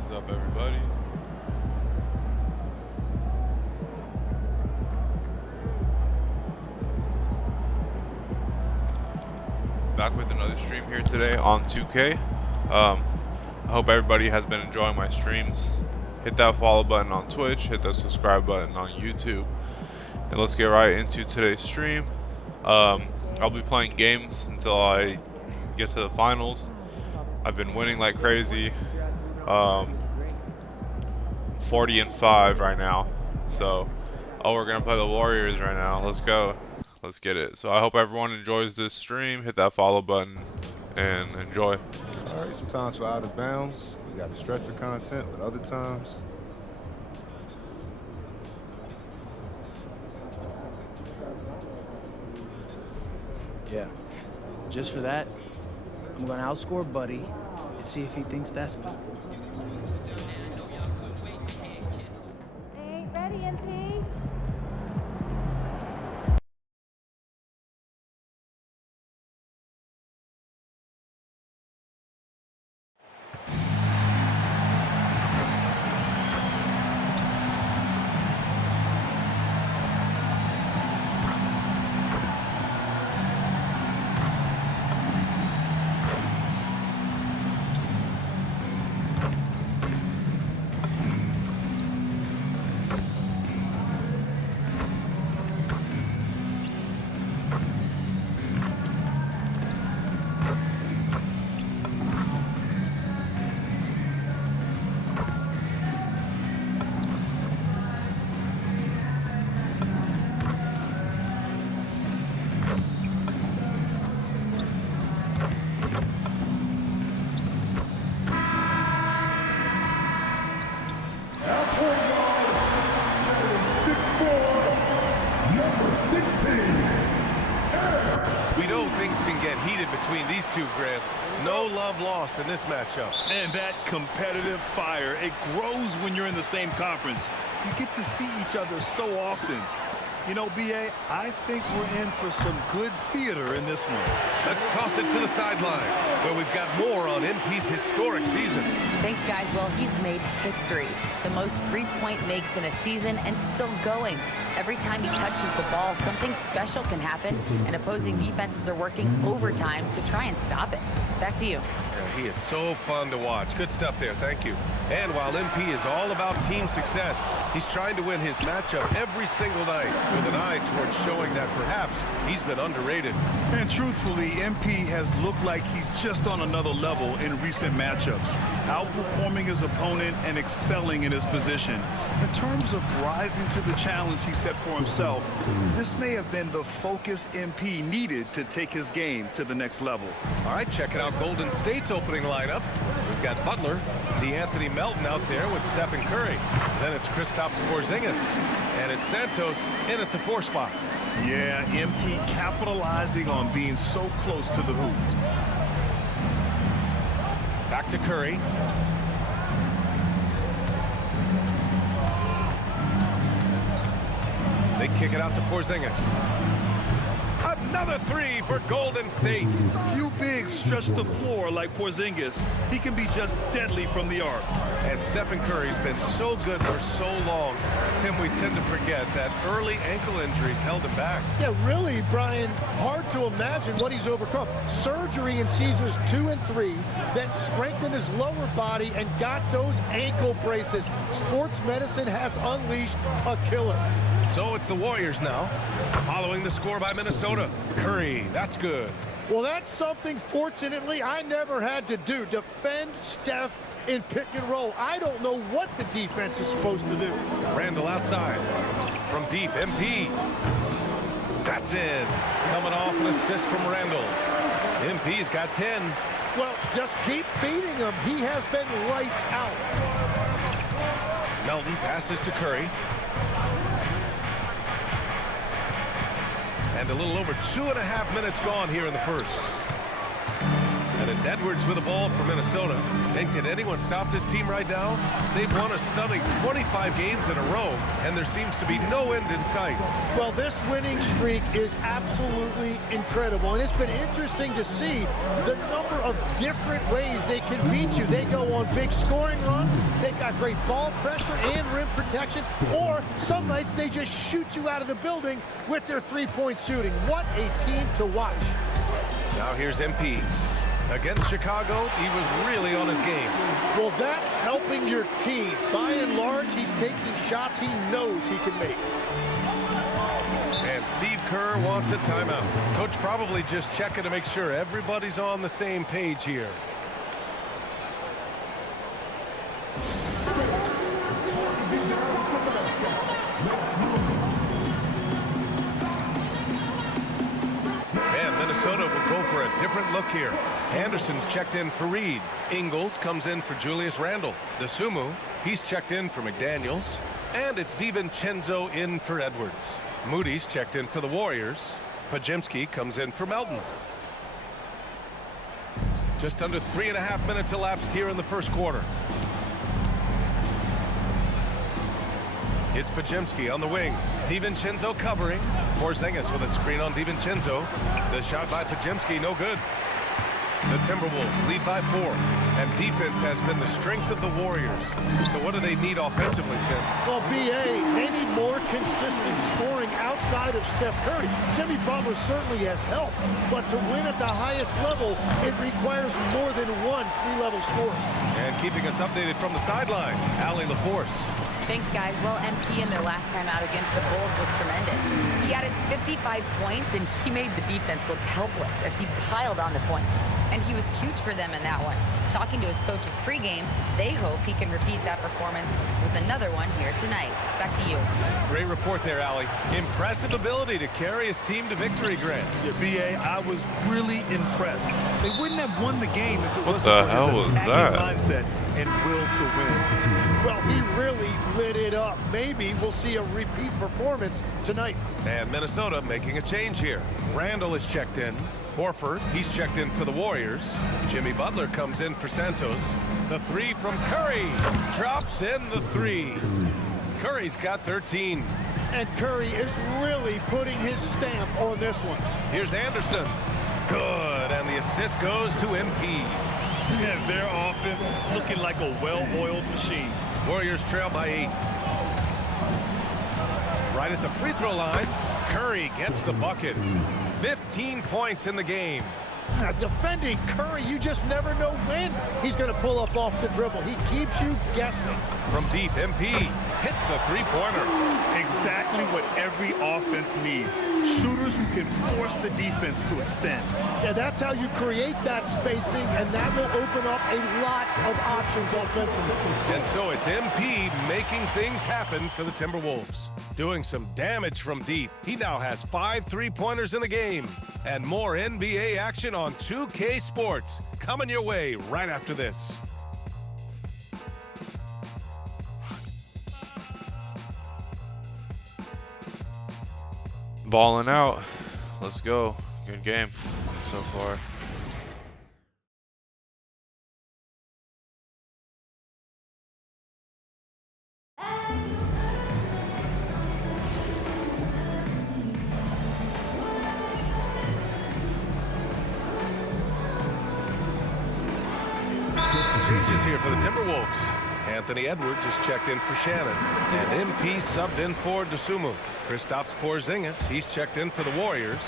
What is up, everybody? Back with another stream here today on 2K. I hope everybody has been enjoying my streams. Hit that follow button on Twitch, hit that subscribe button on YouTube, and let's get right into today's stream. I'll be playing games until I get to the finals. I've been winning like crazy. 40-5 right now. So, we're gonna play the Warriors right now. Let's go. Let's get it. So I hope everyone enjoys this stream. Hit that follow button and enjoy. All right, sometimes we're out of bounds. We got to stretch for content, but other times. Yeah. Just for that, I'm gonna outscore Buddy and see if he thinks that's me. Ain't ready, MP. We know things can get heated between these two, Grant. No love lost in this matchup. And that competitive fire, it grows when you're in the same conference. You get to see each other so often. You know, B.A., I think we're in for some good theater in this one. Let's toss it to the sideline, where we've got more on MP's historic season. Thanks, guys. Well, he's made history. The most three-point makes in a season and still going. Every time he touches the ball, something special can happen, and opposing defenses are working overtime to try and stop it. Back to you. Yeah, he is so fun to watch. Good stuff there, thank you. And while MP is all about team success, he's trying to win his matchup every single night with an eye towards showing that perhaps he's been underrated. And truthfully, MP has looked like he's just on another level in recent matchups, outperforming his opponent and excelling in his position. In terms of rising to the challenge he set for himself, this may have been the focus MP needed to take his game to the next level. All right, checking out Golden State's opening lineup. We've got Butler, DeAnthony Melton out there with Stephen Curry. Then it's Kristaps Porzingis. And it's Santos in at the 4 spot. Yeah, MP capitalizing on being so close to the hoop. Back to Curry. They kick it out to Porzingis. Another three for Golden State. Few bigs stretch the floor like Porzingis. He can be just deadly from the arc. And Stephen Curry's been so good for so long. Tim, we tend to forget that early ankle injuries held him back. Yeah, really, Brian, hard to imagine what he's overcome. Surgery in seasons 2 and 3 that strengthened his lower body and got those ankle braces. Sports medicine has unleashed a killer. So it's the Warriors now, following the score by Minnesota. Curry, that's good. Well, that's something, fortunately, I never had to do. Defend Steph in pick and roll. I don't know what the defense is supposed to do. Randall outside. From deep, MP. That's in. Coming off an assist from Randall. MP's got 10. Well, just keep feeding him. He has been lights out. Melton passes to Curry. And a little over 2.5 minutes gone here in the first. And And it's Edwards with the ball for Minnesota. And can anyone stop this team right now? They've won a stunning 25 games in a row, and there seems to be no end in sight. Well, this winning streak is absolutely incredible, and it's been interesting to see the number of different ways they can beat you. They go on big scoring runs, they've got great ball pressure and rim protection, or some nights they just shoot you out of the building with their three-point shooting. What a team to watch. Now here's MP. Against Chicago, he was really on his game. Well, that's helping your team. By and large, he's taking shots he knows he can make. And Steve Kerr wants a timeout. Coach probably just checking to make sure everybody's on the same page here. And Minnesota will go for a different look here. Anderson's checked in for Reed. Ingles comes in for Julius Randle. DeSumo, he's checked in for McDaniels. And it's DiVincenzo in for Edwards. Moody's checked in for the Warriors. Podziemski comes in for Melton. Just under 3.5 minutes elapsed here in the first quarter. It's Podziemski on the wing. DiVincenzo covering. Porzingis with a screen on DiVincenzo. The shot by Podziemski, no good. The Timberwolves lead by 4, and defense has been the strength of the Warriors. So what do they need offensively, Tim? Well, BA, they need more consistent scoring outside of Steph Curry. Jimmy Butler certainly has helped, but to win at the highest level, it requires more than one three-level scorer. And keeping us updated from the sideline, Allie LaForce. Thanks, guys. Well, MP in their last time out against the Bulls was tremendous. He added 55 points, and he made the defense look helpless as he piled on the points. And he was huge for them in that one. Talking to his coaches pregame, they hope he can repeat that performance with another one here tonight. Back to you. Great report there, Allie. Impressive ability to carry his team to victory, Grant. Yeah, BA, I was really impressed. They wouldn't have won the game if it wasn't the for hell was his attacking that? mindset and will to win. Well, he really lit it up. Maybe we'll see a repeat performance tonight. And Minnesota making a change here. Randall is checked in. Horford, he's checked in for the Warriors. Jimmy Butler comes in for Santos. The three from Curry. Drops in the three. Curry's got 13. And Curry is really putting his stamp on this one. Here's Anderson. Good, and the assist goes to MP. Yeah, their offense looking like a well-oiled machine. Warriors trail by 8. Right at the free throw line, Curry gets the bucket. 15 points in the game. Defending Curry, you just never know when he's going to pull up off the dribble. He keeps you guessing. From deep, MP hits the three-pointer. Exactly what every offense needs. Shooters who can force the defense to extend. Yeah, that's how you create that spacing, and that will open up a lot of options offensively. And so it's MP making things happen for the Timberwolves. Doing some damage from deep. He now has 5 3-pointers in the game. And more NBA action on 2K Sports. Coming your way right after this. Balling out. Let's go. Good game so far. Changes here for the Timberwolves. Anthony Edwards is checked in for Shannon. And MP subbed in for DeSumo. Kristaps Porzingis, he's checked in for the Warriors.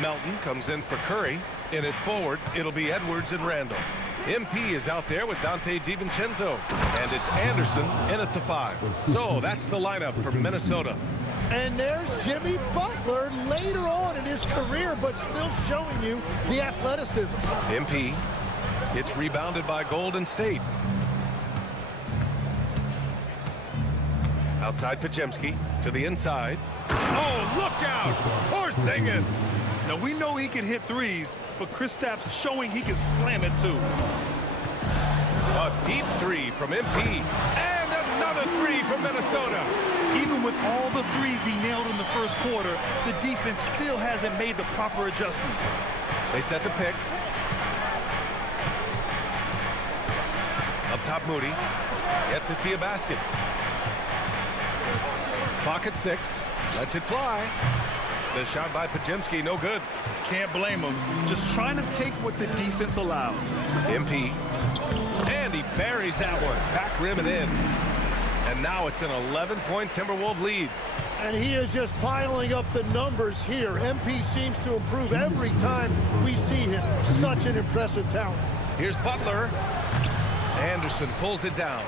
Melton comes in for Curry. In it forward, it'll be Edwards and Randall. MP is out there with Dante DiVincenzo. And it's Anderson in at the 5. So that's the lineup for Minnesota. And there's Jimmy Butler later on in his career, but still showing you the athleticism. MP. It's rebounded by Golden State. Outside Podziemski to the inside. Oh, look out! Porzingis! Now, we know he can hit threes, but Kristaps showing he can slam it too. A deep 3 from MP. And another 3 from Minnesota. Even with all the threes he nailed in the first quarter, the defense still hasn't made the proper adjustments. They set the pick. Up top, Moody. Yet to see a basket. Pocket 6. Lets it fly. The shot by Podziemski, no good. Can't blame him. Just trying to take what the defense allows. MP. And he buries that one. Back rim and in. And now it's an 11-point Timberwolves lead. And he is just piling up the numbers here. MP seems to improve every time we see him. Such an impressive talent. Here's Butler. Anderson pulls it down.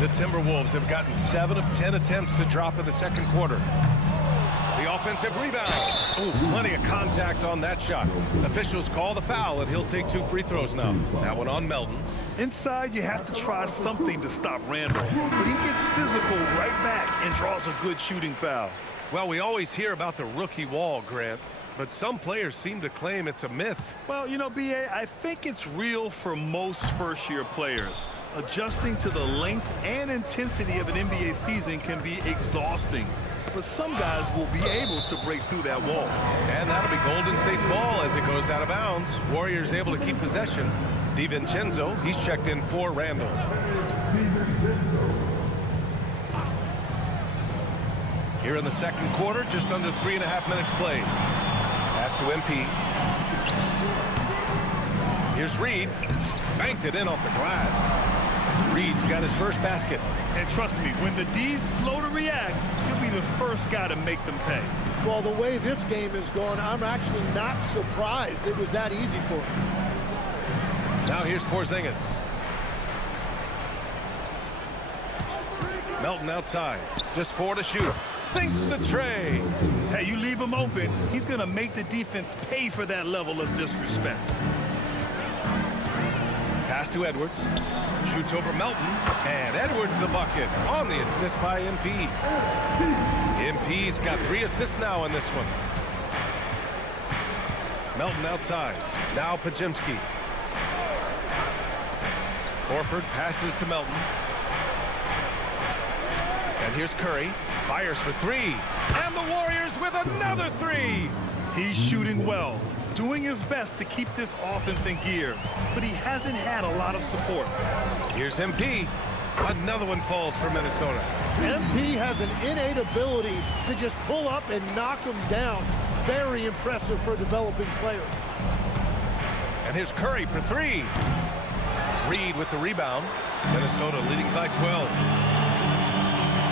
The Timberwolves have gotten 7 of 10 attempts to drop in the second quarter. The offensive rebound. Ooh, plenty of contact on that shot. Officials call the foul, and he'll take 2 free throws now. That one on Melton. Inside, you have to try something to stop Randall. But he gets physical right back and draws a good shooting foul. Well, we always hear about the rookie wall, Grant, but some players seem to claim it's a myth. Well, you know, B.A., I think it's real for most first-year players. Adjusting to the length and intensity of an NBA season can be exhausting. But some guys will be able to break through that wall. And that'll be Golden State's ball as it goes out of bounds. Warriors able to keep possession. DiVincenzo, he's checked in for Randall. Here in the second quarter, just under 3.5 minutes played. Pass to MP. Here's Reed. Banked it in off the glass. Reed's got his first basket. And trust me, when the D's slow to react, he'll be the first guy to make them pay. Well, the way this game is going, I'm actually not surprised it was that easy for him. Now here's Porzingis. Melton outside. Just 4 to shoot. Sinks the tray. Hey, you leave him open, he's going to make the defense pay for that level of disrespect. Pass to Edwards. Shoots over Melton. And Edwards the bucket on the assist by MP. MP's got 3 assists now in this one. Melton outside. Now Podziemski. Horford passes to Melton. And here's Curry. Fires for 3. And the Warriors with another 3. He's shooting well, doing his best to keep this offense in gear, but he hasn't had a lot of support. Here's MP. Another one falls for Minnesota. MP has an innate ability to just pull up and knock them down. Very impressive for a developing player. And here's Curry for 3. Reed with the rebound. Minnesota leading by 12.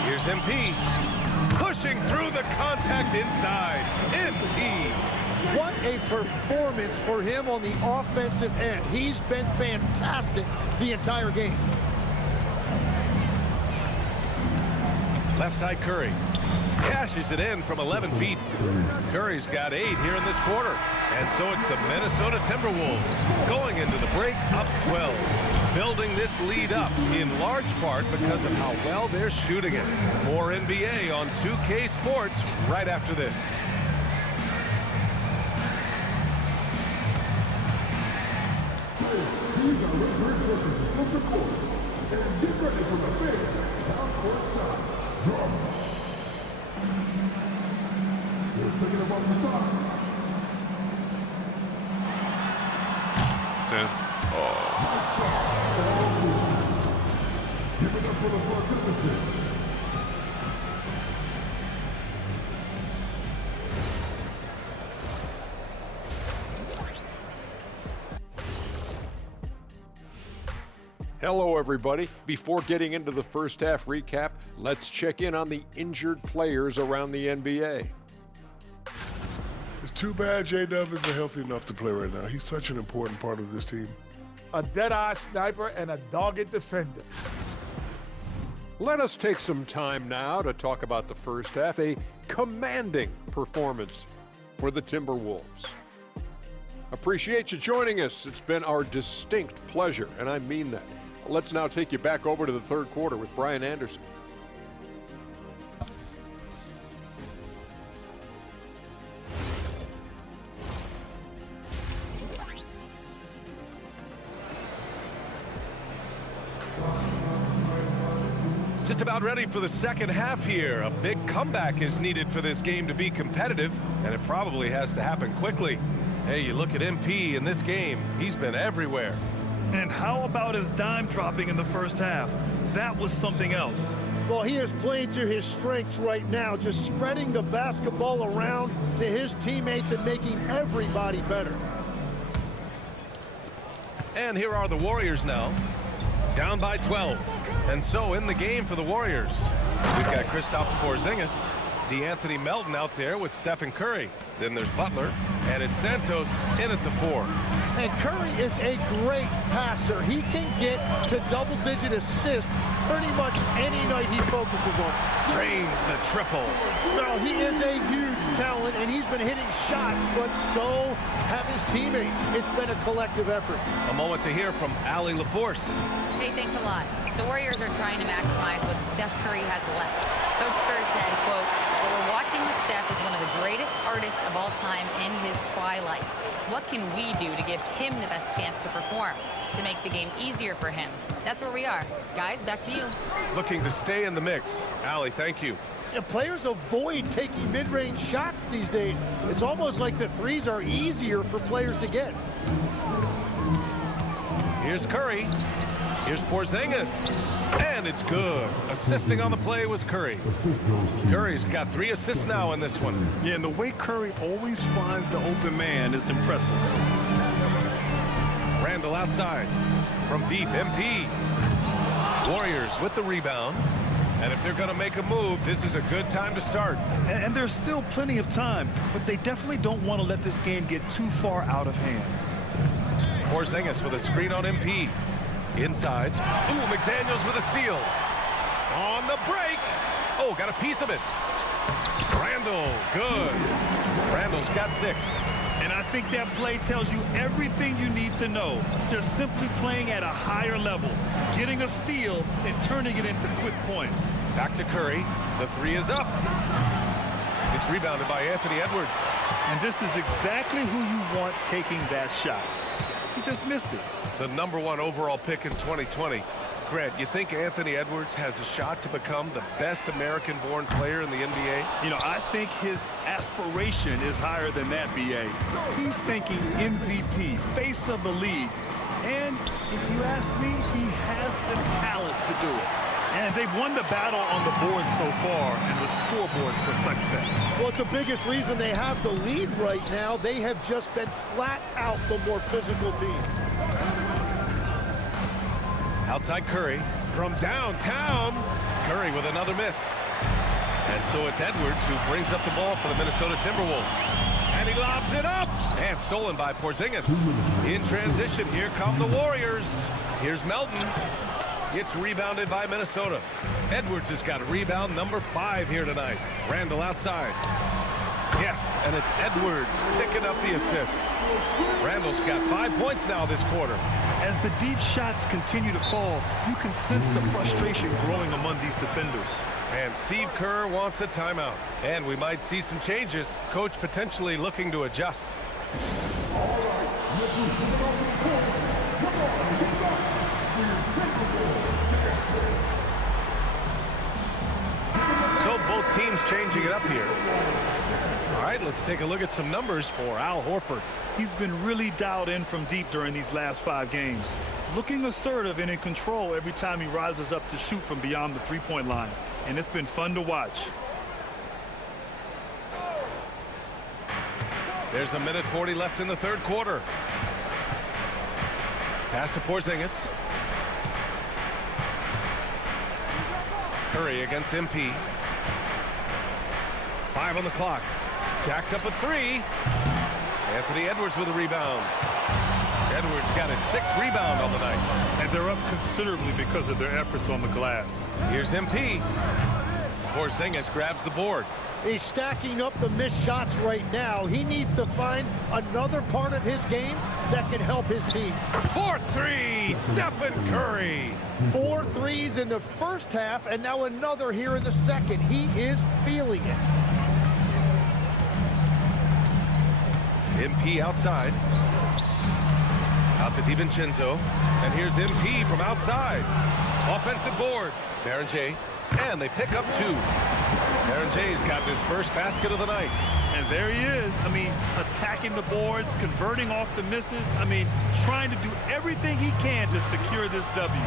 Here's MP. Pushing through the contact inside. MP. What a performance for him on the offensive end. He's been fantastic the entire game. Left side Curry. Cashes it in from 11 feet. Curry's got 8 here in this quarter. And so it's the Minnesota Timberwolves going into the break up 12. Building this lead up in large part because of how well they're shooting it. More NBA on 2K Sports right after this. Hello, everybody. Before getting into the first half recap, let's check in on the injured players around the NBA. It's too bad J-Dub isn't healthy enough to play right now. He's such an important part of this team. A dead-eye sniper and a dogged defender. Let us take some time now to talk about the first half, a commanding performance for the Timberwolves. Appreciate you joining us. It's been our distinct pleasure, and I mean that. Let's now take you back over to the third quarter with Brian Anderson. Just about ready for the second half here. A big comeback is needed for this game to be competitive, and it probably has to happen quickly. Hey, you look at MP in this game, he's been everywhere. And how about his dime dropping in the first half? That was something else. Well, he is playing to his strengths right now, just spreading the basketball around to his teammates and making everybody better. And here are the Warriors now, down by 12. And so in the game for the Warriors, we've got Kristaps Porzingis, DeAnthony Melton out there with Stephen Curry. Then there's Butler, and it's Santos in at the 4. And Curry is a great passer. He can get to double-digit assists pretty much any night he focuses on. Drains the triple. Well, he is a huge talent, and he's been hitting shots, but so have his teammates. It's been a collective effort. A moment to hear from Allie LaForce. Hey, thanks a lot. The Warriors are trying to maximize what Steph Curry has left. Coach Kerr said, quote, "What we're watching with Steph is one of the greatest artists of all time in his twilight. What can we do to give him the best chance to perform, to make the game easier for him?" That's where we are. Guys, back to you. Looking to stay in the mix. Allie, thank you. Yeah, players avoid taking mid-range shots these days. It's almost like the threes are easier for players to get. Here's Curry. Here's Porzingis. And it's good. Assisting on the play was Curry. Curry's got 3 assists now in this one. Yeah, and the way Curry always finds the open man is impressive. Randall outside. From deep, MP. Warriors with the rebound. And if they're going to make a move, this is a good time to start. And there's still plenty of time, but they definitely don't want to let this game get too far out of hand. Porzingis with a screen on MP. Inside. Ooh, McDaniels with a steal. On the break. Oh, got a piece of it. Randall, good. Randall's got 6. And I think that play tells you everything you need to know. They're simply playing at a higher level, getting a steal and turning it into quick points. Back to Curry. The 3 is up. It's rebounded by Anthony Edwards. And this is exactly who you want taking that shot. He just missed it. The #1 overall pick in 2020. Grant, you think Anthony Edwards has a shot to become the best American-born player in the NBA? You know, I think his aspiration is higher than that, BA. He's thinking MVP, face of the league. And if you ask me, he has the talent to do it. And they've won the battle on the board so far, and the scoreboard reflects that. Well, it's the biggest reason they have the lead right now. They have just been flat out the more physical team. Outside Curry from downtown. Curry with another miss. And so it's Edwards who brings up the ball for the Minnesota Timberwolves. And he lobs it up. And stolen by Porzingis. In transition, here come the Warriors. Here's Melton. It's rebounded by Minnesota. Edwards has got rebound number 5 here tonight. Randall outside. Yes, and it's Edwards picking up the assist. Randall's got 5 points now this quarter. As the deep shots continue to fall, you can sense the frustration growing among these defenders. And Steve Kerr wants a timeout. And we might see some changes. Coach potentially looking to adjust. So both teams changing it up here. All right, let's take a look at some numbers for Al Horford. He's been really dialed in from deep during these last 5 games. Looking assertive and in control every time he rises up to shoot from beyond the three-point line. And it's been fun to watch. There's 1:40 left in the third quarter. Pass to Porzingis. Curry against MP. 5 on the clock. Jacks up a 3. Anthony Edwards with a rebound. Edwards got his 6th rebound on the night. And they're up considerably because of their efforts on the glass. Here's MP. Porzingis grabs the board. He's stacking up the missed shots right now. He needs to find another part of his game that can help his team. 4-3, Stephen Curry. 4 threes in the first half, and now another here in the second. He is feeling it. MP outside. Out to DiVincenzo. And here's MP from outside. Offensive board. Baron J. And they pick up 2. Aaron Jay's got his first basket of the night. And there he is. I mean, attacking the boards, converting off the misses. I mean, trying to do everything he can to secure this W.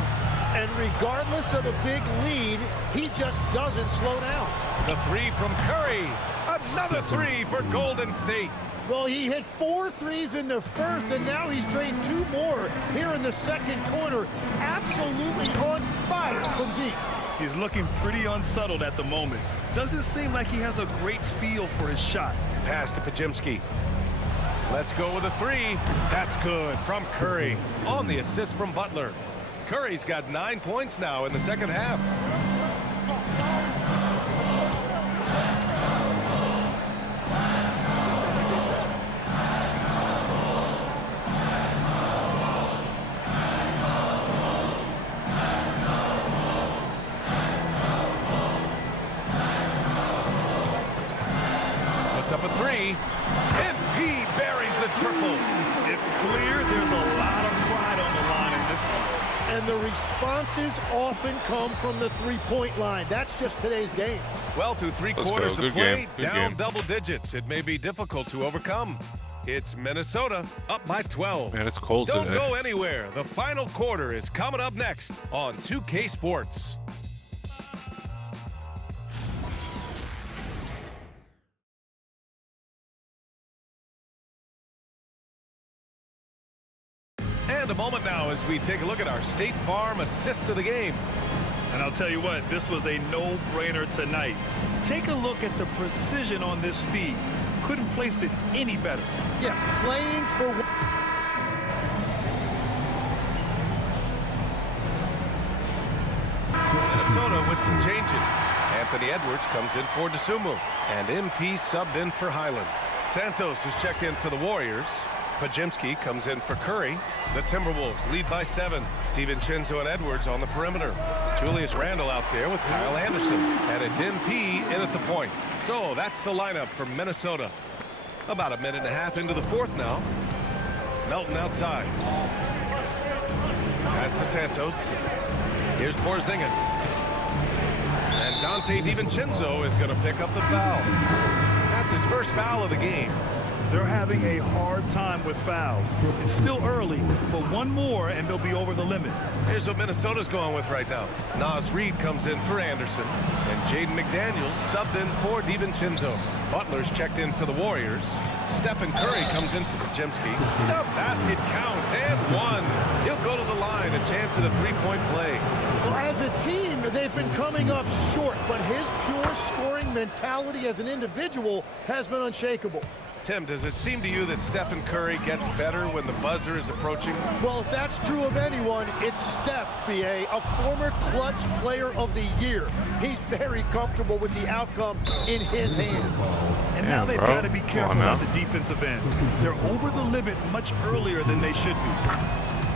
And regardless of the big lead, he just doesn't slow down. The three from Curry. Another three for Golden State. Well, he hit 4 threes in the first, and now he's drained 2 more here in the second quarter. Absolutely on fire from deep. He's looking pretty unsettled at the moment. Doesn't seem like he has a great feel for his shot. Pass to Podziemski. Let's go with a three. That's good from Curry. On the assist from Butler. Curry's got 9 points now in the second half. Up a three. MP buries the triple. It's clear there's a lot of pride on the line in this one. And the responses often come from the three-point line. That's just today's game. Well, through 3 quarters of play, down double digits. It may be difficult to overcome. It's Minnesota up by 12. Man, it's cold today. Don't go anywhere. The final quarter is coming up next on 2K Sports. And a moment now as we take a look at our State Farm assist of the game. And I'll tell you what, this was a no-brainer tonight. Take a look at the precision on this feed. Couldn't place it any better. Yeah, playing for... Minnesota with some changes. Anthony Edwards comes in for DeSumo. And MP subbed in for Highland. Santos is checked in for the Warriors. Podziemski comes in for Curry. The Timberwolves lead by 7. DiVincenzo and Edwards on the perimeter. Julius Randle out there with Kyle Anderson. And it's MP in at the point. So that's the lineup for Minnesota. About a minute and a half into the fourth now. Melton outside. Pass to Santos. Here's Porzingis. And Dante DiVincenzo is going to pick up the foul. That's his first foul of the game. They're having a hard time with fouls. It's still early, but one more and they'll be over the limit. Here's what Minnesota's going with right now. Naz Reid comes in for Anderson, and Jaden McDaniels subbed in for DiVincenzo. Butler's checked in for the Warriors. Stephen Curry comes in for Podziemski. The basket counts and one. He'll go to the line, a chance at a three-point play. Well, as a team, they've been coming up short, but his pure scoring mentality as an individual has been unshakable. Tim, does it seem to you that Stephen Curry gets better when the buzzer is approaching? Well, if that's true of anyone, it's Steph, B.A., a former clutch player of the year. He's very comfortable with the outcome in his hands. And now they've got to be careful on the defensive end. They're over the limit much earlier than they should be.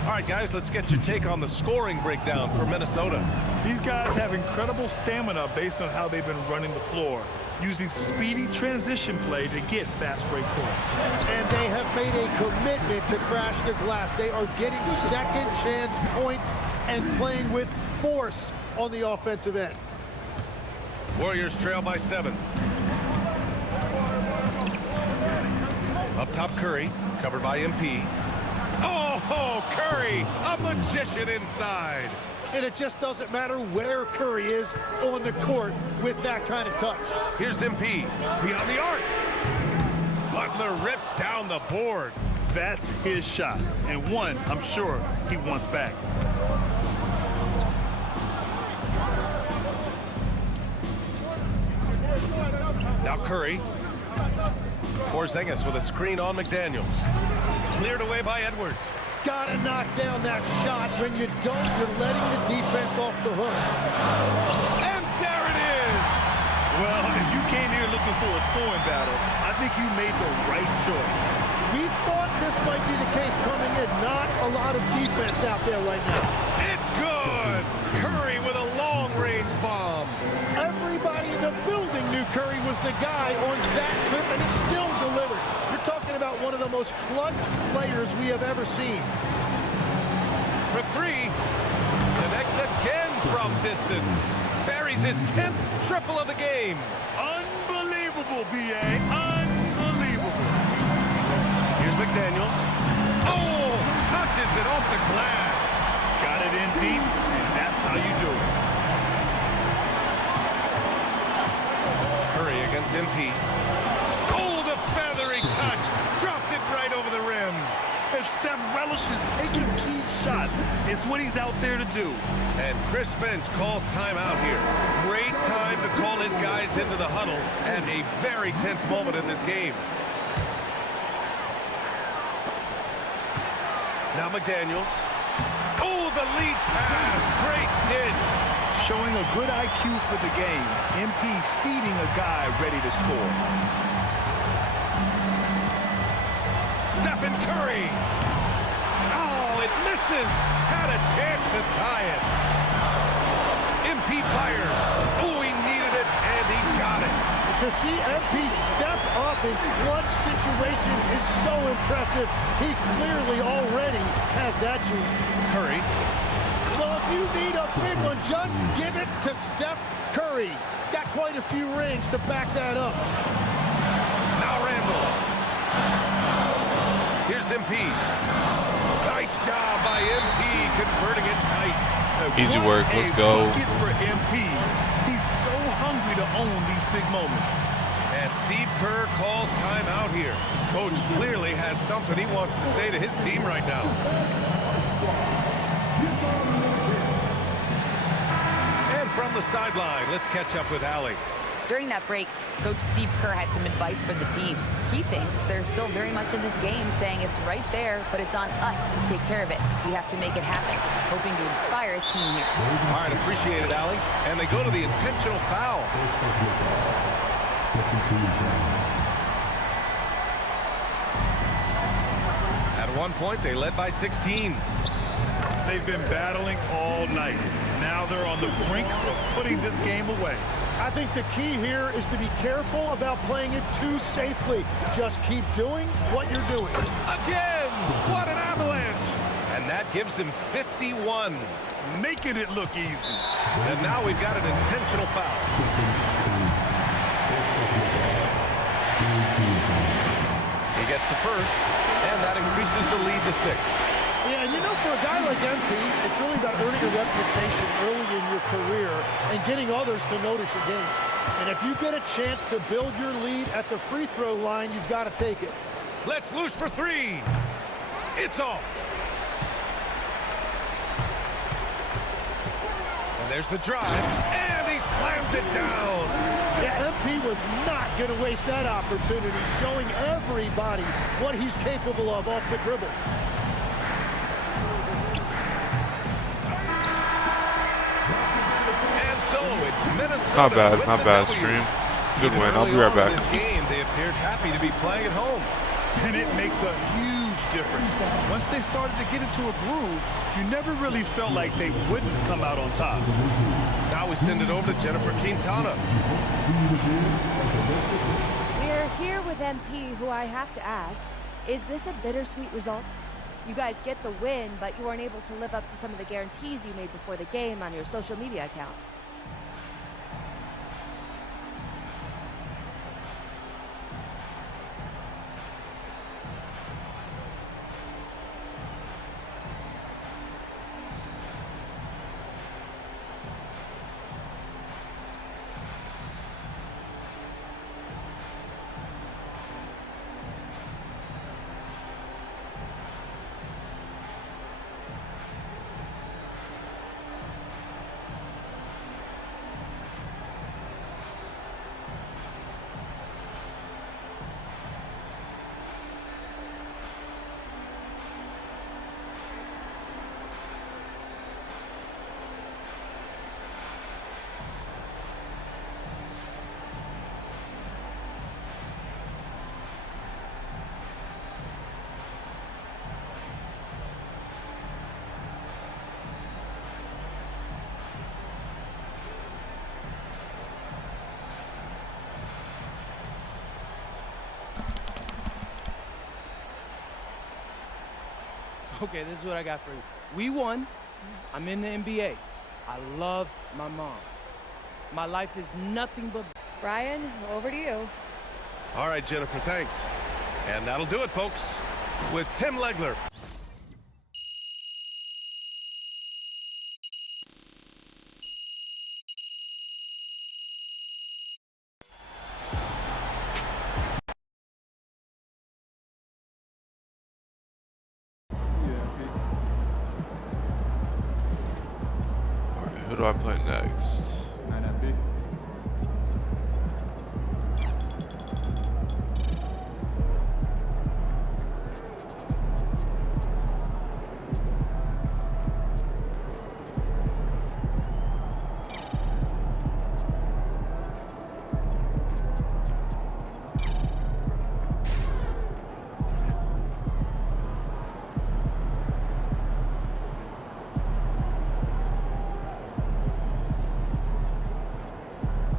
All right, guys, let's get your take on the scoring breakdown for Minnesota. These guys have incredible stamina based on how they've been running the floor, using speedy transition play to get fast break points. And they have made a commitment to crash the glass. They are getting second chance points and playing with force on the offensive end. Warriors trail by 7. Up top, Curry, covered by MP. Oh, Curry, a magician inside. And it just doesn't matter where Curry is on the court with that kind of touch. Here's MP, beyond the arc. Butler rips down the board. That's his shot, and one I'm sure he wants back. Now Curry. Porzingis with a screen on McDaniels. Cleared away by Edwards. Gotta knock down that shot. When you don't, you're letting the defense off the hook. And there it is! Well, if you came here looking for a scoring battle, I think you made the right choice. We thought this might be the case coming in. Not a lot of defense out there right now. It's good! Curry with a long-range bomb. Everybody in the building knew Curry was the guy on that trip, and he still delivered. You're talking about one of the most clutch players we have ever seen. For 3, connects again from distance. Very Curry's his 10th triple of the game. Unbelievable, B.A. Unbelievable. Here's McDaniels. Oh, touches it off the glass. Got it in deep, and that's how you do it. Curry against MP. Oh, the feathering touch. Dropped it right over the rim. And Steph relishes taking key shots. It's what he's out there to do. And Chris Finch calls timeout here. Great time to call his guys into the huddle at a very tense moment in this game. Now McDaniels. Oh, the lead pass. Great dish. Showing a good IQ for the game. MP feeding a guy ready to score. Stephen Curry. Oh, it misses. Had a chance to tie it. MP fires. Oh, he needed it, and he got it. To see MP step up in clutch situations is so impressive. He clearly already has that gene. Curry. Well, if you need a big one, just give it to Steph Curry. Got quite a few rings to back that up. Now Randall. Here's MP. Nice job by MP converting it tight. Easy work. Let's go. For MP. He's so hungry to own these big moments. And Steve Kerr calls timeout here. Coach clearly has something he wants to say to his team right now. And from the sideline, let's catch up with Allie. During that break, Coach Steve Kerr had some advice for the team. He thinks they're still very much in this game, saying it's right there, but it's on us to take care of it. We have to make it happen, hoping to inspire his team here. All right, appreciate it, Allie. And they go to the intentional foul. At one point, they led by 16. They've been battling all night. Now they're on the brink of putting this game away. I think the key here is to be careful about playing it too safely. Just keep doing what you're doing. Again! What an avalanche! And that gives him 51. Making it look easy. And now we've got an intentional foul. He gets the first, and that increases the lead to 6. Yeah, and you know, for a guy like MP, it's really about earning a reputation early in your career and getting others to notice your game. And if you get a chance to build your lead at the free throw line, you've got to take it. Let's loose for 3. It's off. And there's the drive, and he slams it down. Yeah, MP was not going to waste that opportunity, showing everybody what he's capable of off the dribble. Not bad stream. Good win. I'll be right back. This game, they appeared happy to be playing at home. And it makes a huge difference. Once they started to get into a groove, you never really felt like they wouldn't come out on top. Now we send it over to Jennifer Quintana. We're here with MP, who I have to ask, is this a bittersweet result? You guys get the win, but you weren't able to live up to some of the guarantees you made before the game on your social media account. Okay, this is what I got for you. We won. I'm in the NBA. I love my mom. My life is nothing but... Brian, over to you. All right, Jennifer, thanks. And that'll do it, folks, with Tim Legler. Alright, who do I play next?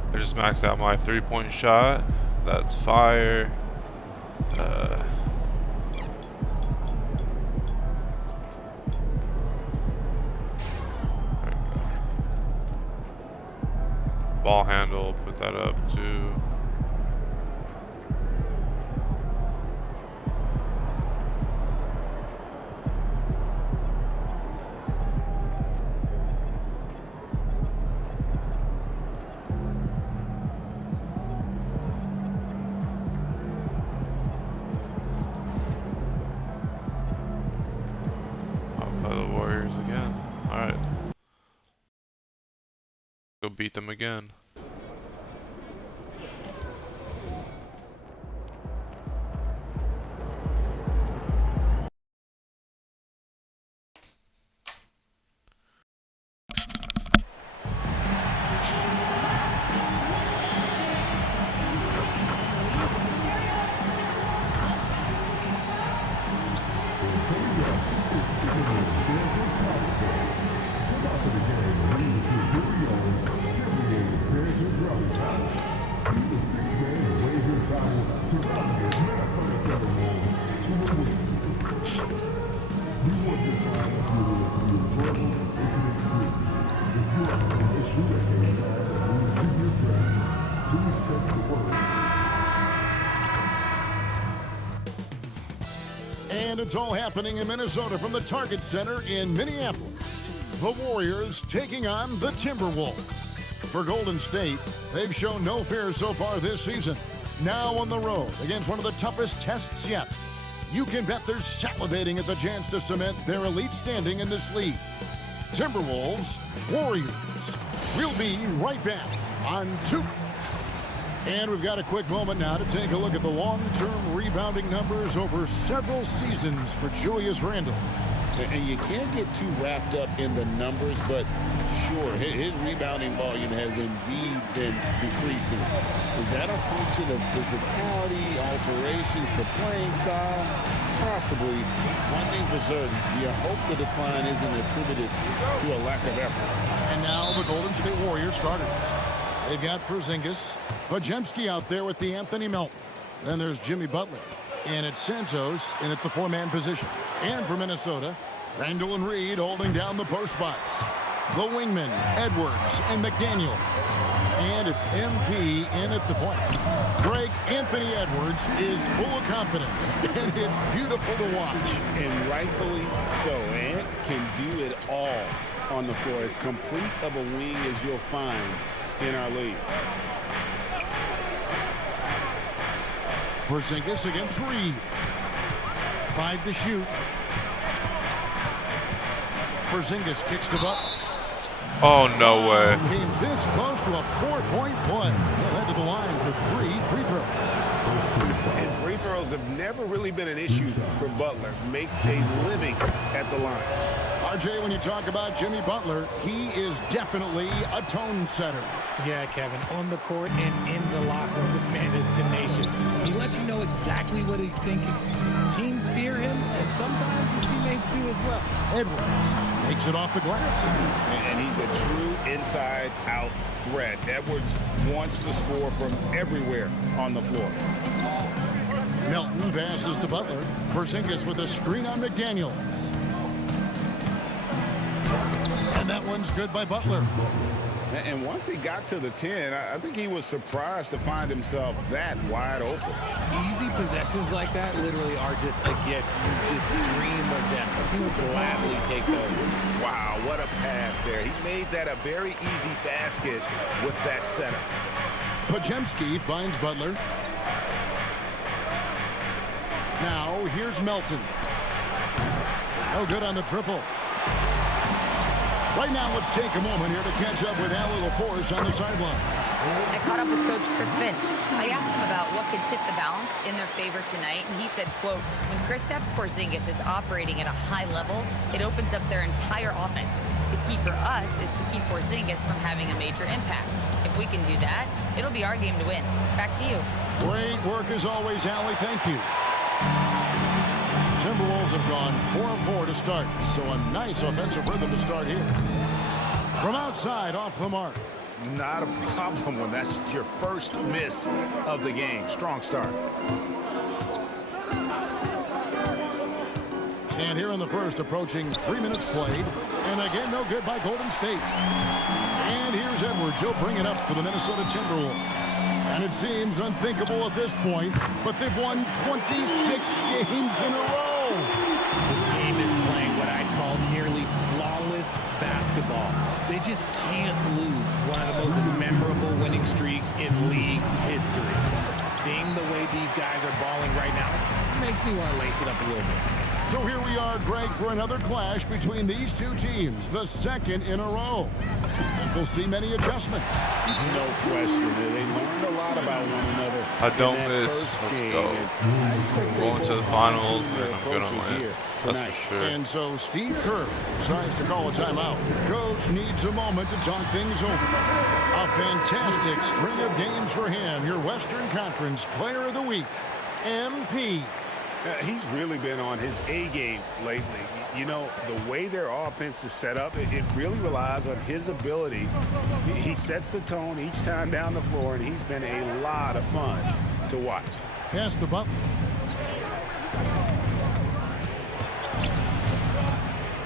I just maxed out my 3-point shot. That's fire. There we go. Ball handle, put that up too. Go beat them again. And it's all happening in Minnesota from the Target Center in Minneapolis. The Warriors taking on the Timberwolves. For Golden State, they've shown no fear so far this season. Now on the road against one of the toughest tests yet. You can bet they're salivating at the chance to cement their elite standing in this league. Timberwolves, Warriors. We'll be right back on 2. And we've got a quick moment now to take a look at the long-term rebounding numbers over several seasons for Julius Randle. And you can't get too wrapped up in the numbers, but sure, his rebounding volume has indeed been decreasing. Is that a function of physicality, alterations to playing style? Possibly. One thing for certain, you hope the decline isn't attributed to a lack of effort. And now the Golden State Warriors starters. They've got Porzingis, Podziemski out there with the Anthony Melton. Then there's Jimmy Butler. And it's Santos in at the 4-man position. And for Minnesota, Randle and Reed holding down the post spots. The wingmen, Edwards and McDaniel. And it's MP in at the point. Greg, Anthony Edwards is full of confidence. And it's beautiful to watch. And rightfully so. Ant can do it all on the floor. As complete of a wing as you'll find in our league. Porzingis against Reed. 5 to shoot. Porzingis kicks to Butler. Oh, no way. Came this close to a 4-point play. Led to the line for 3 free throws. And free throws have never really been an issue for Butler. Makes a living at the line. RJ, when you talk about Jimmy Butler, he is definitely a tone setter. Yeah, Kevin, on the court and in the locker room, this man is tenacious. He lets you know exactly what he's thinking. Teams fear him, and sometimes his teammates do as well. Edwards makes it off the glass. And he's a true inside-out threat. Edwards wants to score from everywhere on the floor. Melton passes to Butler. Porzingis with a screen on McDaniel. And that one's good by Butler. And once he got to the 10, I think he was surprised to find himself that wide open. Easy possessions like that literally are just a gift. You just dream of them. He will gladly take those. Wow, what a pass there. He made that a very easy basket with that setup. Podziemski finds Butler. Now, here's Melton. Oh, good on the triple. Right now, let's take a moment here to catch up with Allie LaForce on the sideline. I caught up with Coach Chris Finch. I asked him about what could tip the balance in their favor tonight, and he said, quote, when Kristaps Porzingis is operating at a high level, it opens up their entire offense. The key for us is to keep Porzingis from having a major impact. If we can do that, it'll be our game to win. Back to you. Great work as always, Allie. Thank you. Timberwolves have gone 4-4 to start, so a nice offensive rhythm to start here. From outside, off the mark. Not a problem when that's your first miss of the game. Strong start. And here in the first, approaching 3 minutes played. And again, no good by Golden State. And here's Edwards. He'll bring it up for the Minnesota Timberwolves. And it seems unthinkable at this point, but they've won 26 games in a row. The team is playing what I'd call nearly flawless basketball. They just can't lose one of the most memorable winning streaks in league history. Seeing the way these guys are balling right now makes me want to lace it up a little bit. So here we are, Greg, for another clash between these two teams, the second in a row. We'll see many adjustments. No question. They learned a lot about one another. I don't miss. Let's go. I'm going to the finals, and I'm going to win. That's for sure. And so Steve Kerr decides to call a timeout. Coach needs a moment to talk things over. A fantastic string of games for him. Your Western Conference Player of the Week, MP. He's really been on his A game lately. You know, the way their offense is set up, it really relies on his ability. He sets the tone each time down the floor, and he's been a lot of fun to watch. Pass the Butler.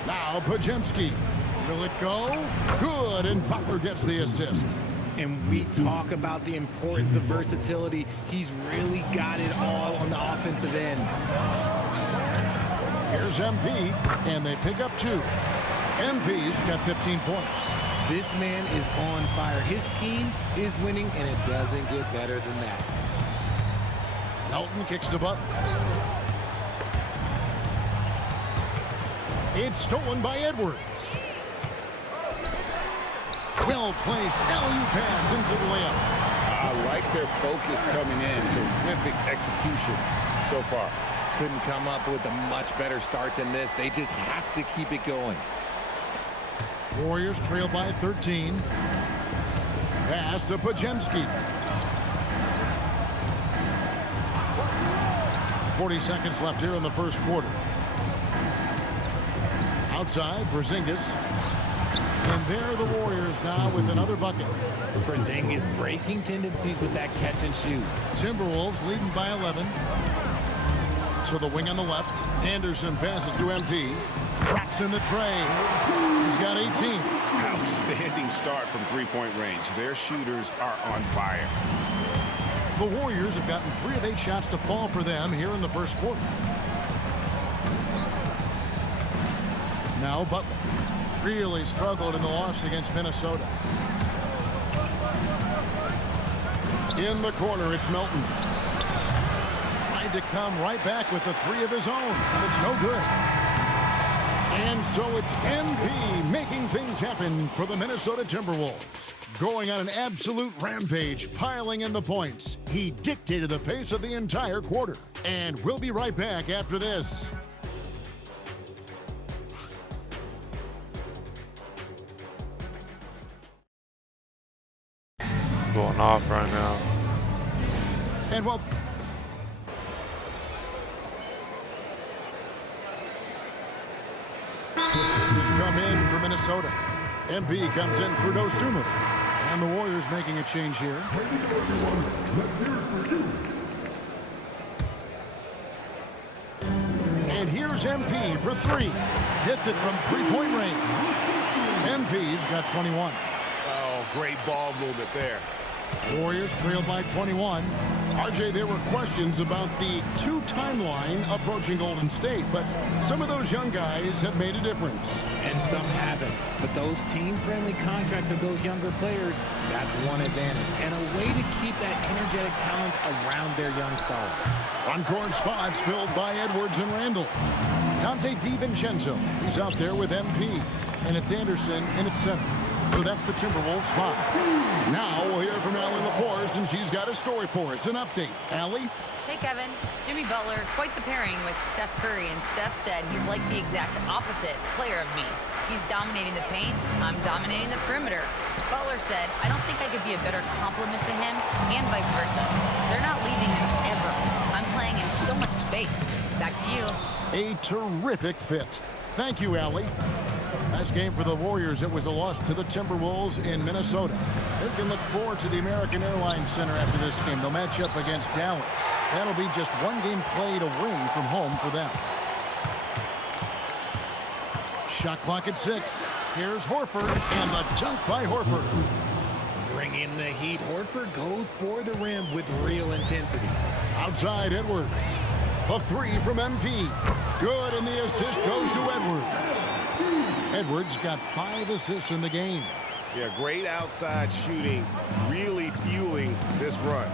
Now Podziemski. Will it go? Good, and Butler gets the assist. And we talk about the importance of versatility. He's really got it all on the offensive end. Here's MP, and they pick up 2. MP's got 15 points. This man is on fire. His team is winning, and it doesn't get better than that. Melton kicks to Butler. It's stolen by Edwards. Well-placed LU pass into the layup. I like their focus coming in. Terrific execution so far. Couldn't come up with a much better start than this. They just have to keep it going. Warriors trail by 13. Pass to Podziemski. 40 seconds left here in the first quarter. Outside, Porzingis. And there are the Warriors now with another bucket. Porzingis breaking tendencies with that catch and shoot. Timberwolves leading by 11. So the wing on the left. Anderson passes to MP. Drops in the tray. He's got 18. Outstanding start from three-point range. Their shooters are on fire. The Warriors have gotten 3 of 8 shots to fall for them here in the first quarter. Now Butler. Really struggled in the loss against Minnesota. In the corner, it's Melton. Tried to come right back with the 3 of his own, but it's no good. And so it's MP making things happen for the Minnesota Timberwolves. Going on an absolute rampage, piling in the points. He dictated the pace of the entire quarter. And we'll be right back after this. Going off right now. And well, has come in for Minnesota. MP comes in for Dosunmu. And the Warriors making a change here. And here's MP for 3. Hits it from 3-point range. MP's got 21. Oh, great ball movement there. Warriors trail by 21. RJ, there were questions about the 2 timeline approaching Golden State, but some of those young guys have made a difference. And some haven't. But those team-friendly contracts of those younger players, that's one advantage. And a way to keep that energetic talent around their young stars. On-court spots filled by Edwards and Randall. Dante DiVincenzo, he's out there with MP. And it's Anderson, and it's 7. So that's the Timberwolves 5. Now we'll hear from Allie LaForce, and she's got a story for us. An update. Allie? Hey, Kevin. Jimmy Butler, quite the pairing with Steph Curry, and Steph said he's like the exact opposite player of me. He's dominating the paint, I'm dominating the perimeter. Butler said, I don't think I could be a better complement to him, and vice versa. They're not leaving him ever. I'm playing in so much space. Back to you. A terrific fit. Thank you, Allie. Last game for the Warriors, it was a loss to the Timberwolves in Minnesota. They can look forward to the American Airlines Center after this game. They'll match up against Dallas. That'll be just 1 game played away from home for them. Shot clock at 6. Here's Horford, and the dunk by Horford. Bring in the heat. Horford goes for the rim with real intensity. Outside Edwards. A 3 from MP. Good, and the assist goes to Edwards. Edwards got 5 assists in the game. Yeah, great outside shooting, really fueling this run.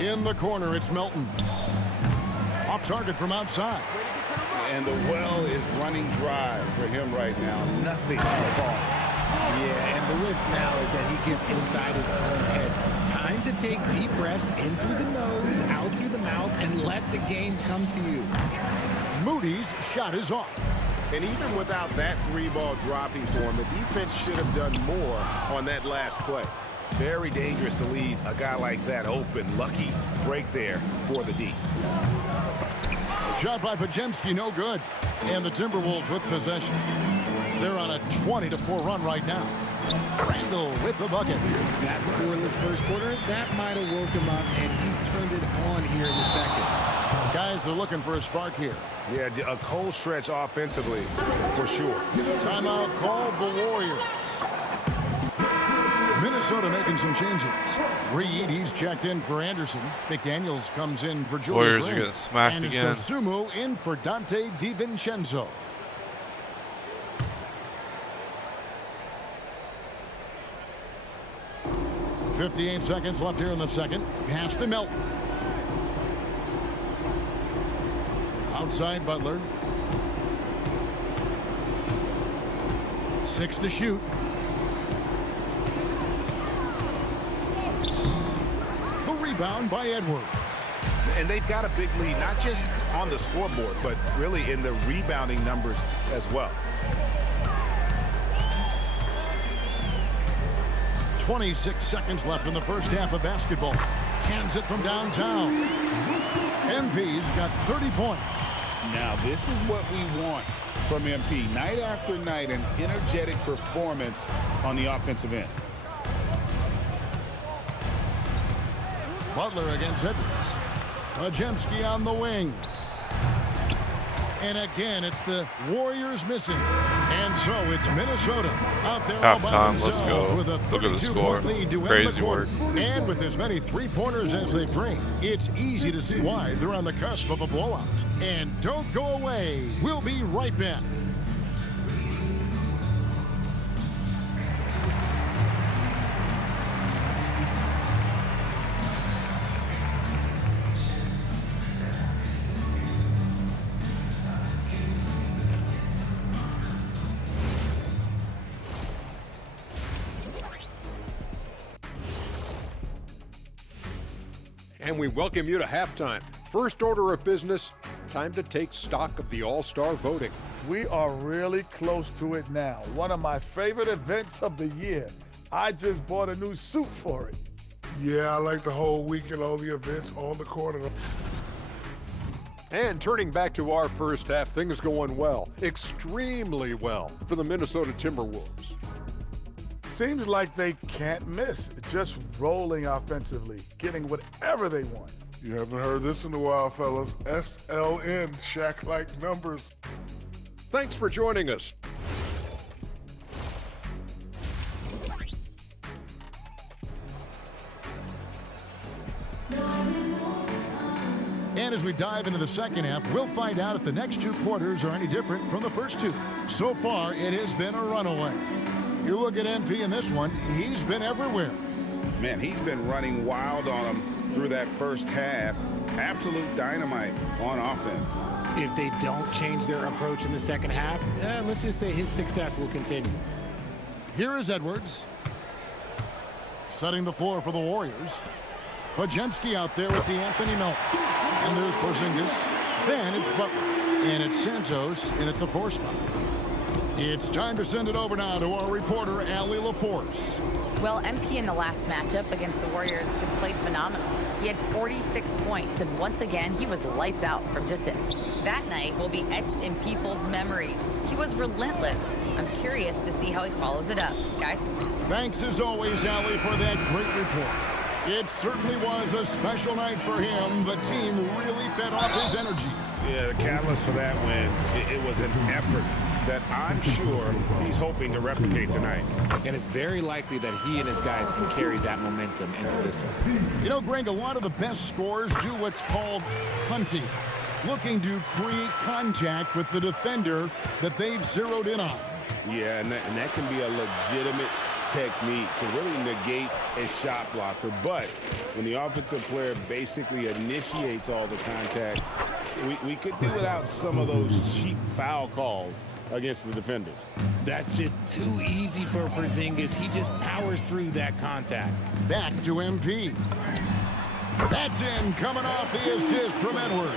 In the corner, it's Melton. Off target from outside. And the well is running dry for him right now. Nothing to fall. Yeah, and the risk now is that he gets inside his own head. Time to take deep breaths in through the nose, out through the mouth, and let the game come to you. Moody's shot is off. And even without that 3-ball dropping for him, the defense should have done more on that last play. Very dangerous to leave a guy like that open. Lucky break there for the D. Shot by Podziemski, no good. And the Timberwolves with possession. They're on a 20-4 run right now. Randall with the bucket. That scoreless first quarter, that might have woke him up, and he's turned it on here in the second. Guys are looking for a spark here. Yeah, a cold stretch offensively, for sure. Timeout called the Warriors. Minnesota making some changes. Reed, he's checked in for Anderson. McDaniels comes in for Julius Warriors are getting smacked again. And it's Dosunmu in for Dante DiVincenzo. .58 seconds left here in the second. Pass to Melton. Outside Butler. 6 to shoot. The rebound by Edwards. And they've got a big lead, not just on the scoreboard, but really in the rebounding numbers as well. 26 seconds left in the first half of basketball. Cans it from downtown. MP's got 30 points. Now, this is what we want from MP. Night after night, an energetic performance on the offensive end. Butler against Edwards. Podziemski on the wing. And again, it's the Warriors missing. And so it's Minnesota out there all by Halftime, let's themselves go. with a Look at the 32-point score. lead to end Crazy the quarter. work. And with as many three-pointers as they bring, it's easy to see why they're on the cusp of a blowout. And don't go away. We'll be right back. And we welcome you to halftime. First order of business, time to take stock of the All-Star voting. We are really close to it now. One of my favorite events of the year. I just bought a new suit for it. Yeah, I like the whole week and all the events on the court. And turning back to our first half, things going well, extremely well for the Minnesota Timberwolves. Seems like they can't miss, just rolling offensively, getting whatever they want. You haven't heard this in a while, fellas. SLN, Shaq-like numbers. Thanks for joining us. And as we dive into the second half, we'll find out if the next two quarters are any different from the first two. So far, it has been a runaway. You look at MP in this one, he's been everywhere. Man, he's been running wild on him through that first half. Absolute dynamite on offense. If they don't change their approach in the second half, let's just say his success will continue. Here is Edwards. Setting the floor for the Warriors. Podziemski out there with the Anthony Melton. And there's Porzingis. Then it's Butler. And it's Santos in at the 4 spot. It's time to send it over now to our reporter, Allie LaForce. Well, MP in the last matchup against the Warriors just played phenomenal. He had 46 points, and once again, he was lights out from distance. That night will be etched in people's memories. He was relentless. I'm curious to see how he follows it up. Guys? Thanks as always, Allie, for that great report. It certainly was a special night for him. The team really fed off his energy. Yeah, the catalyst for that win, it was an effort that I'm sure he's hoping to replicate tonight. And it's very likely that he and his guys can carry that momentum into this one. You know, Greg, a lot of the best scorers do what's called hunting, looking to create contact with the defender that they've zeroed in on. Yeah, and that can be a legitimate technique to really negate a shot blocker. But when the offensive player basically initiates all the contact, we could do without some of those cheap foul calls against the defenders. That's just too easy for Porzingis. He just powers through that contact. Back to MP. That's in, coming off the assist from Edwards.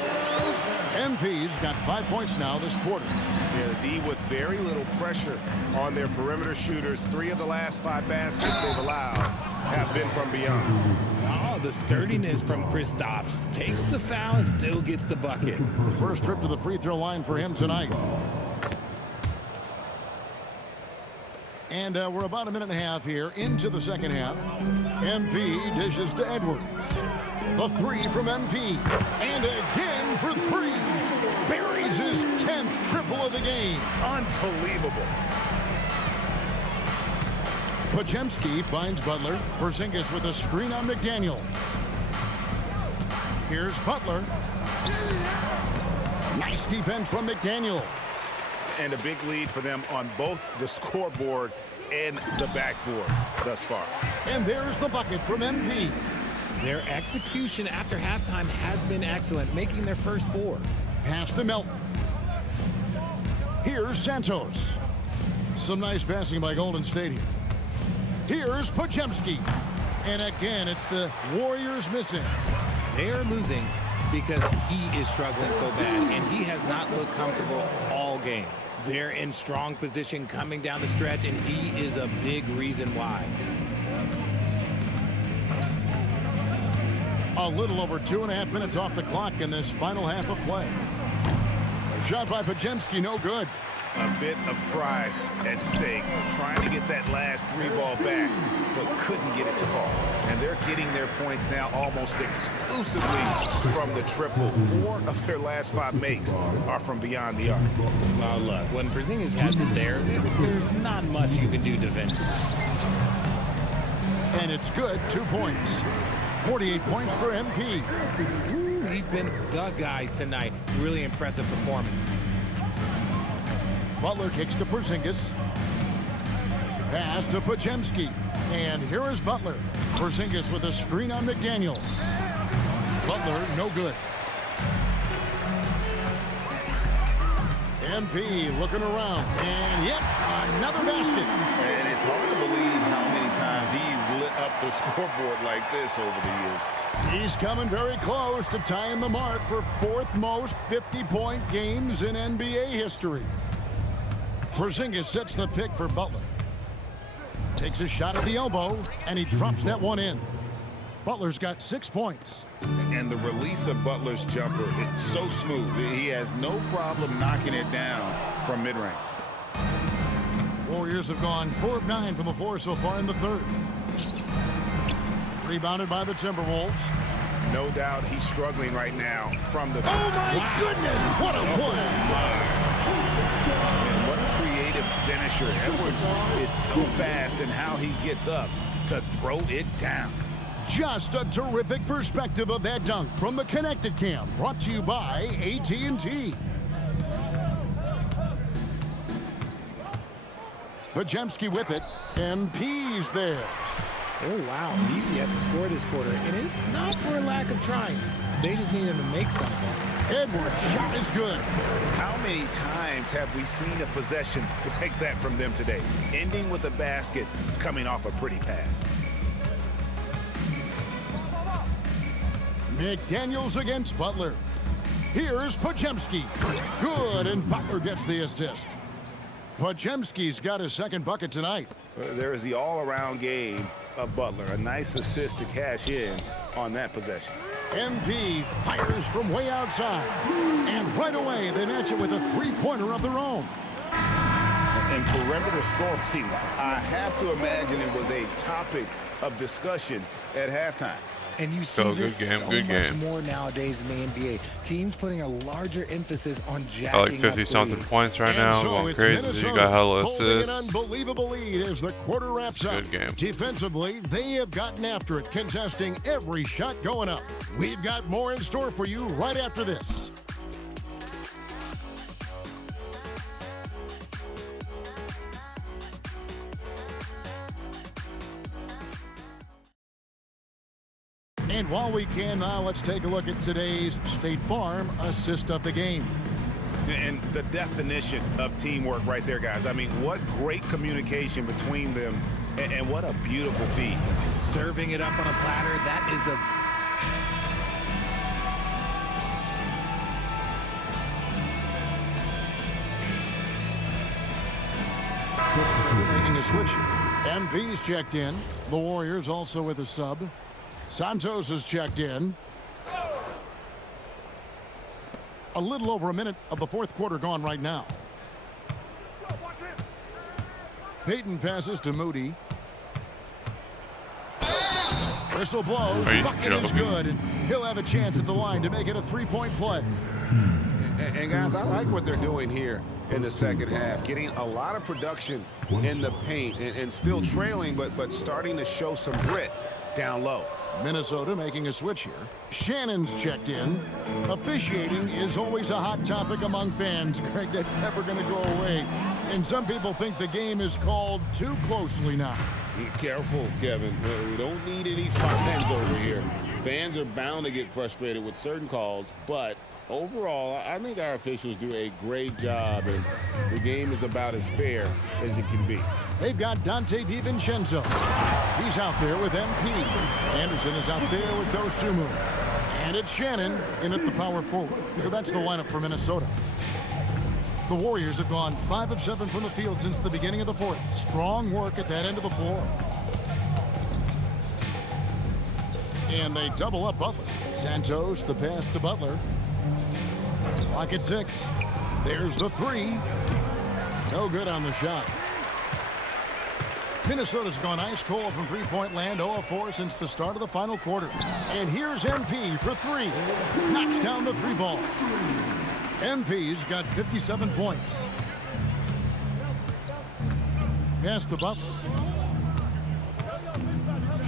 MP's got 5 points now this quarter. Yeah, the D with very little pressure on their perimeter shooters. 3 of the last 5 baskets they've allowed have been from beyond. Oh, the sturdiness from Kristaps. Takes the foul and still gets the bucket. First trip to the free throw line for him tonight. And we're about a minute and a half here into the second half. MP dishes to Edwards. The 3 from MP. And again for 3. Buries his 10th triple of the game. Unbelievable. Podziemski finds Butler. Porzingis with a screen on McDaniel. Here's Butler. Nice defense from McDaniel. And a big lead for them on both the scoreboard and the backboard thus far. And there's the bucket from MP. Their execution after halftime has been excellent, making their first 4. Pass to Melton. Here's Santos. Some nice passing by Golden State here. Here's Podziemski. And again, it's the Warriors missing. They're losing because he is struggling so bad, and he has not looked comfortable all game. They're in strong position coming down the stretch, and he is a big reason why. A little over 2.5 minutes off the clock in this final half of play. A shot by Podziemski, no good. A bit of pride at stake, trying to get that last 3-ball back, but couldn't get it to fall. And they're getting their points now almost exclusively from the triple. 4 of their last 5 makes are from beyond the arc. Well, look, when Porzingis has it there, there's not much you can do defensively. And it's good, 2 points. 48 points for MP. He's been the guy tonight. Really impressive performance. Butler kicks to Porzingis. Pass to Podziemski. And here is Butler. Porzingis with a screen on McDaniel. Butler, no good. MP looking around. And yet, another basket. And it's hard to believe how many times he's lit up the scoreboard like this over the years. He's coming very close to tying the mark for 4th most 50-point games in NBA history. Porzingis sets the pick for Butler. Takes a shot at the elbow, and he drops that one in. Butler's got 6 points. And the release of Butler's jumper, it's so smooth. He has no problem knocking it down from mid-range. Warriors have gone 4 of 9 from the floor so far in the third. Rebounded by the Timberwolves. No doubt he's struggling right now from the... Oh, my goodness! What a play! And what a creative finisher. Edwards is so fast in how he gets up to throw it down. Just a terrific perspective of that dunk from the Connected Cam, brought to you by AT&T. Podziemski with it, MP's there. Oh, wow. He's yet to score this quarter, and it's not for a lack of trying. They just need him to make something. Edwards' shot is good. How many times have we seen a possession like that from them today? Ending with a basket, coming off a pretty pass. McDaniels against Butler. Here's Podziemski. Good, and Butler gets the assist. Podziemski's got his second bucket tonight. There is the all-around game of Butler. A nice assist to cash in on that possession. MP fires from way outside. And right away, they match it with a three-pointer of their own. And perimeter scoring, I have to imagine it was a topic of discussion at halftime. And you see this so much more nowadays in the NBA. Teams putting a larger emphasis on jacking I like 50-something points right now. So going crazy. You got hella assists. An unbelievable lead as the quarter wraps up. Good game. Defensively, they have gotten after it, contesting every shot going up. We've got more in store for you right after this. And while we can now, let's take a look at today's State Farm assist of the game. And the definition of teamwork right there, guys. I mean, what great communication between them, and what a beautiful feed. Serving it up on a platter, that is making a switch. MP's checked in. The Warriors also with a sub. Santos is checked in. A little over a minute of the fourth quarter gone right now. Payton passes to Moody. Whistle blows. Bucket is good, and he'll have a chance at the line to make it a three-point play. And guys, I like what they're doing here in the second half. Getting a lot of production in the paint and still trailing, but starting to show some grit down low. Minnesota making a switch here. Shannon's checked in. Officiating is always a hot topic among fans. Greg, that's never going to go away. And some people think the game is called too closely now. Be careful, Kevin. We don't need any fines over here. Fans are bound to get frustrated with certain calls, but overall, I think our officials do a great job, and the game is about as fair as it can be. They've got Dante DiVincenzo. He's out there with MP. Anderson is out there with Dosunmu. And it's Shannon in at the power forward. So that's the lineup for Minnesota. The Warriors have gone 5 of 7 from the field since the beginning of the fourth. Strong work at that end of the floor. And they double up Butler. Santos, the pass to Butler. Clock at 6. There's the three. No good on the shot. Minnesota's gone ice cold from three-point land, 0 of 4 since the start of the final quarter. And here's MP for three. Knocks down the three ball. MP's got 57 points. Pass to Butler.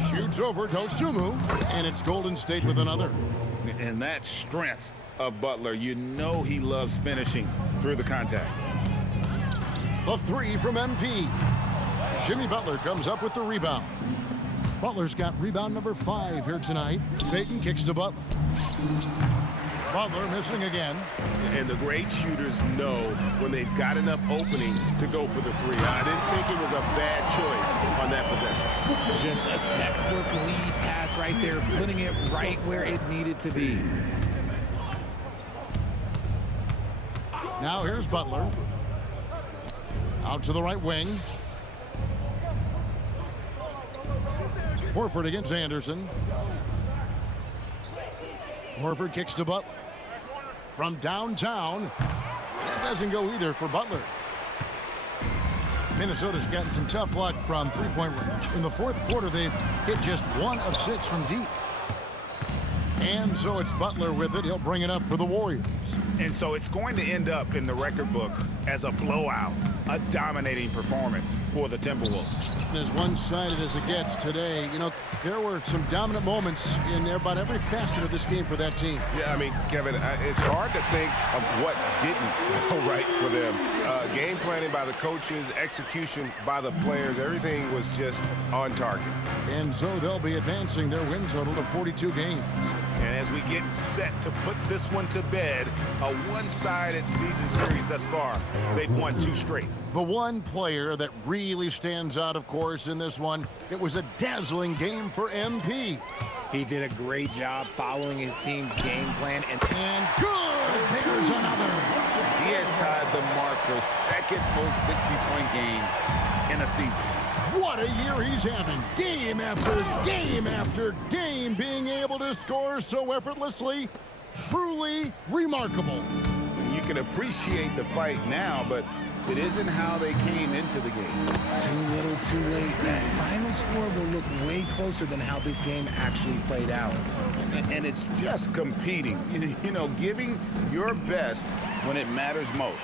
Shoots over Dosunmu, and it's Golden State with another. And that strength of Butler, you know he loves finishing through the contact. The three from MP. Jimmy Butler comes up with the rebound. Butler's got rebound number 5 here tonight. Payton kicks to Butler. Butler missing again. And the great shooters know when they've got enough opening to go for the three. I didn't think it was a bad choice on that possession. just a textbook lead pass right there, putting it right where it needed to be. Now here's Butler. Out to the right wing. Horford against Anderson. Horford kicks to Butler. From downtown. That doesn't go either for Butler. Minnesota's gotten some tough luck from three-point range. In the fourth quarter, they've hit just 1 of 6 from deep. And so it's Butler with it. He'll bring it up for the Warriors. And so it's going to end up in the record books as a blowout. a dominating performance for the Timberwolves. As one-sided as it gets today, you know, there were some dominant moments in about every facet of this game for that team. Yeah, I mean, Kevin, it's hard to think of what didn't go right for them. Game planning by the coaches, execution by the players, everything was just on target. And so they'll be advancing their win total to 42 games. And as we get set to put this one to bed, a one-sided season series thus far, they've won 2 straight. The one player that really stands out, of course, in this one, it was a dazzling game for MP. He did a great job following his team's game plan. And good! There's another. He has tied the mark for second most 60-point games in a season. What a year he's having. Game after game after game, being able to score so effortlessly. Truly remarkable. You can appreciate the fight now, but it isn't how they came into the game. Too little, too late. That final score will look way closer than how this game actually played out. And it's just competing, you know, giving your best when it matters most.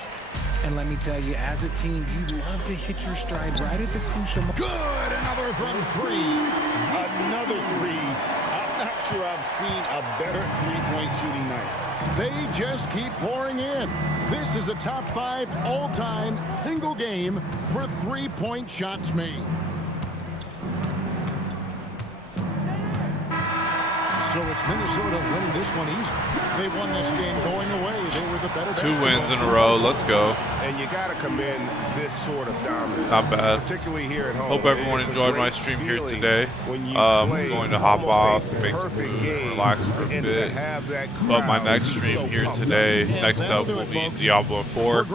And let me tell you, as a team, you love to hit your stride right at the crucial moment. Good! Another from 3. Another 3. I'm not sure I've seen a better three-point shooting night. They just keep pouring in. This is a top 5 all-time single game for 3-point shots made. So it's Minnesota winning this one easy. They won this game going away. They were the better. 2 wins in a row. Let's go. And you got to commend this sort of dominance. Not bad. Particularly here at home. Hope everyone enjoyed my stream here today. I'm going to hop off, make some food, relax for a bit. But my next stream here today, next up will be Diablo 4. So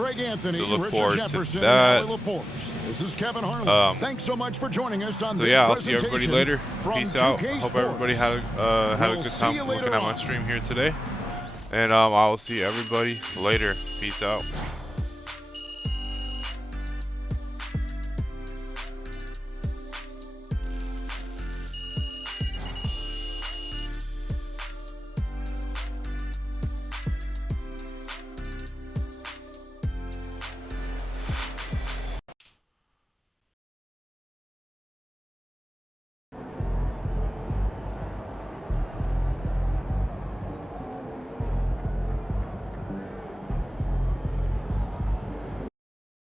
look forward to that. This is Kevin Harlan. Thanks so much for joining us on so yeah, I'll see everybody later. Peace out. Hope everybody had a good time looking at my stream here today. And I will see everybody later. Peace out.